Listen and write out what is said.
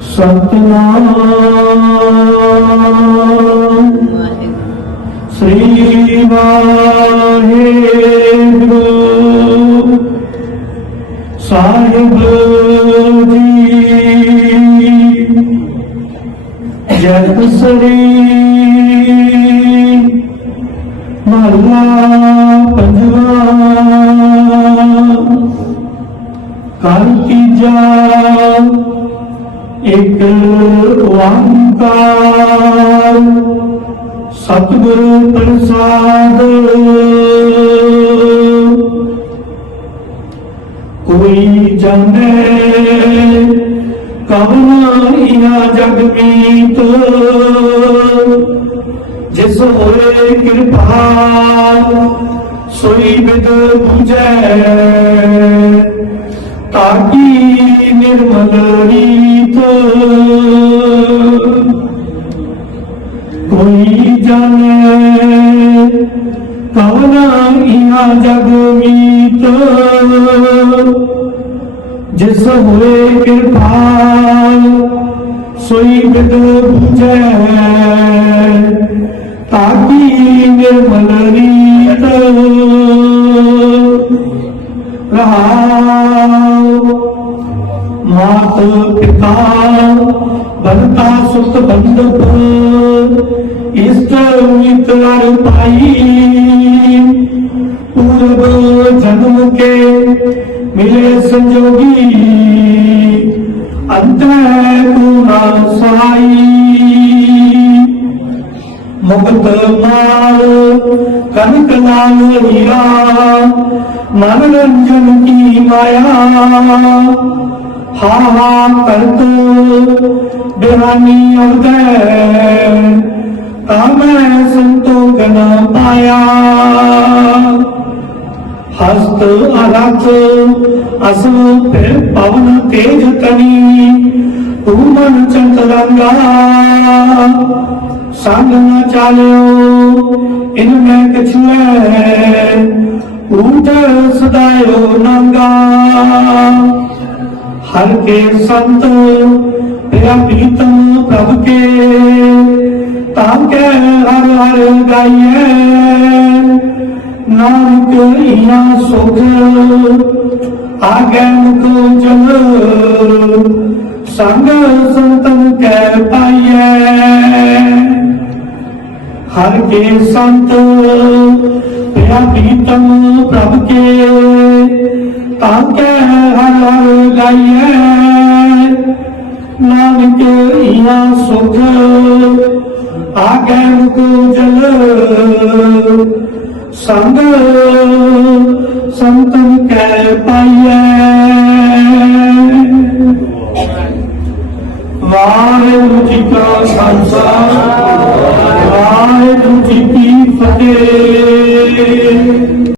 ਸਤਨਾਮ। ਸ੍ਰੀ ਵਾਹਿਗੁਰੂ ਸਾਹਿਬ ਜੀ ਜਗ ਸਰੀ ਮਹਲਾ ਪੰਜਵਾ। ਕਰ ਤੀਜਾ ਇੱਕ ਓੰਕਾਰ ਸਤਿਗੁਰ ਪ੍ਰਸਾਦ। ਕੋਈ ਜਾਣੇ ਕਵਨਾ ਇਨਾ ਜਗ ਮੀਤ ਜਿਸ ਹੋਏ ਕਿਰਪਾਲ ਸੋਈ ਬਿਦ 부ਜੈ ਤਾਕੀ ਨਿਰਮਲ ਰੀਤ ਕੋਈ ਜਾਣੇ ਕਵਨਾ ਇਹਾ ਜਗ ਮੀਤ? ਜਿਸ ਹੋਏ ਕਿਰਪਾਲ, ਸੋਈ ਬਿਦ 부ਜੈ ਤਾਕੀ ਨਿਰਮਲ ਰੀਤ। ਰਹਾਉ ਮਾਤ ਬੰਤਾ ਸੁਤ ਬੰਦਪ ਇਸਤ ਮਿਤਰ ਪਾਈ। ਪੂਰਬ ਜਨਮ ਕੇ ਮਿਲੇ ਸੰਜੋਗੀ, ਅੰਤ ਤੂੰ ਨਾ ਸਹਾਈ। ਮੁਕਤ ਮਾਲ ਕਨਕ ਲਾਲ ਹੀਰਾ ਮਨ ਰੰਜਨ ਕੀ ਮਾਇਆ। ਹਾ ਹਾ ਕਰਤ ਬਿਹਾਨੀ ਅਵਦੈ ਤਾਮੈ ਸੰਤੋਖ ਨ ਪਾਇਆ। ਹਸਤ ਅਰਥ ਅਸੂ ਫਿਰ ਪਵਨ ਤੇਜ ਤਨੀ, ਤੂੰ ਮਨ ਚੰਤਰੰਗਾ ਸੰਗ ਨ ਚਾਲਿਓ, ਇਨ ਮੈਂ ਕਛੁਐ ਊਟ ਸਦਾਇਓ ਨੰਗਾ। ਹਰ ਕੇ ਸੰਤ ਪਿਆ ਪ੍ਰੀਤਮ ਪ੍ਰਭ ਕੇ। ਤਾਂ ਕੇ ਹਰ ਹਰ ਗਾਈਐ, ਨਾਨਕ ਇਹਾ ਸੁਖ। ਆਗੇ ਮੁਖ ਜਲ ਸੰਗ ਸੰਤਨ ਕੈ ਪਾਈਏ ਹਰ ਕੇ ਸੰਤ ਪਿਆ ਪ੍ਰੀਤਮ ਪ੍ਰਭ ਕੇ। ਤਾਂ ਕੇ ਹਰ ਹਰ ਗਾਈਐ। ਨਾਨਕ ਇਹਾ ਸੁਖ ਆਗੇ ਮੁਖ ਜਲ ਸੰਗ, ਸੰਤਨ ਕੈ ਪਾਈਐ। ਵਾਹਿਗੁਰੂ ਜੀ ਕਾ ਖਾਲਸਾ, ਵਾਹਿਗੁਰੂ ਜੀ ਕੀ ਫਤਿਹ।